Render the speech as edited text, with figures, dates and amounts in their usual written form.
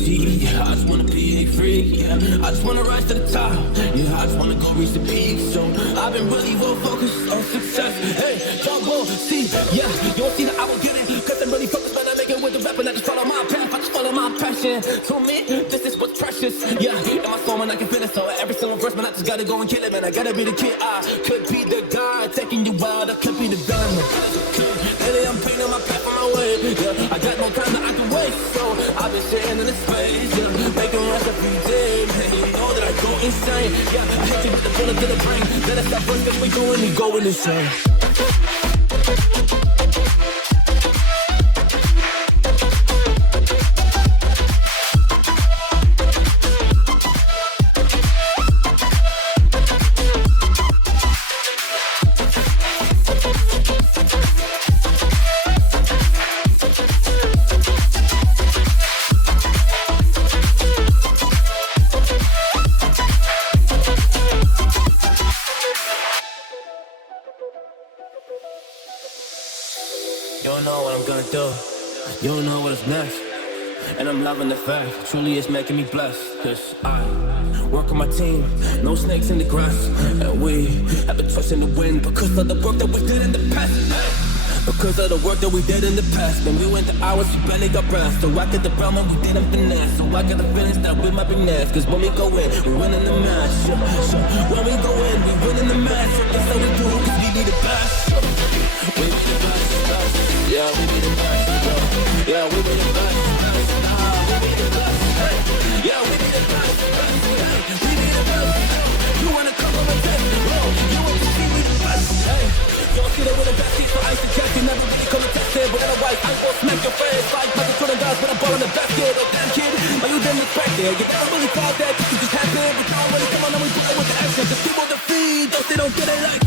easy. Yeah, I just wanna be a freak. Yeah, I just wanna rise to the top. Yeah, I just wanna go reach the peak. So I've been really well focused on success. Hey, y'all will see. Yeah, you won't see that I will get it. Cause I'm really focused when I make it with the rap and I just follow my path. I just follow my passion. To me, this is what's precious. Yeah, in my soul, man, I can feel it. So every single verse, man, I just gotta go and kill it, man. I gotta be the kid. I could be the guy taking you wild. I could be the diamond. Lately, I'm painting my path on my way. Yeah, I got no time that I can waste. So I've been sitting in the space. Yeah, making runs every day. Man, you know that I go insane. Yeah, I hit you with the bullet to the brain. Then I stop first, cause we going insane. You don't know what I'm gonna do. You don't know what is next. And I'm loving the fact, truly it's making me blessed. Cause I work on my team, no snakes in the grass. And we have been twisting the wind because of the work that we did in the past. Because of the work that we did in the past. And we went the hours, we barely got rest. So I get the realm and we didn't finesse. So I got the feelings that we might be next. Cause when we go in, we win in the match. So when we go in, we win in the match. That's how we do, cause we be the best. We be the best. Yeah, we be the best. Yeah, we be the best. We be the best. Yeah, we be the best. We be the best. You wanna come on and test it, bro? You want to see me the best? Hey, you wanna see that with a best seat for ice to catch? You never really come and test it, but in a white, I'm gonna smack your face like Motherboard with a ball in the basket. Oh damn kid, but you didn't expect it. You never really thought that this could just happen, but now when you come on and we play with the action, just people defeat, those they don't get it like.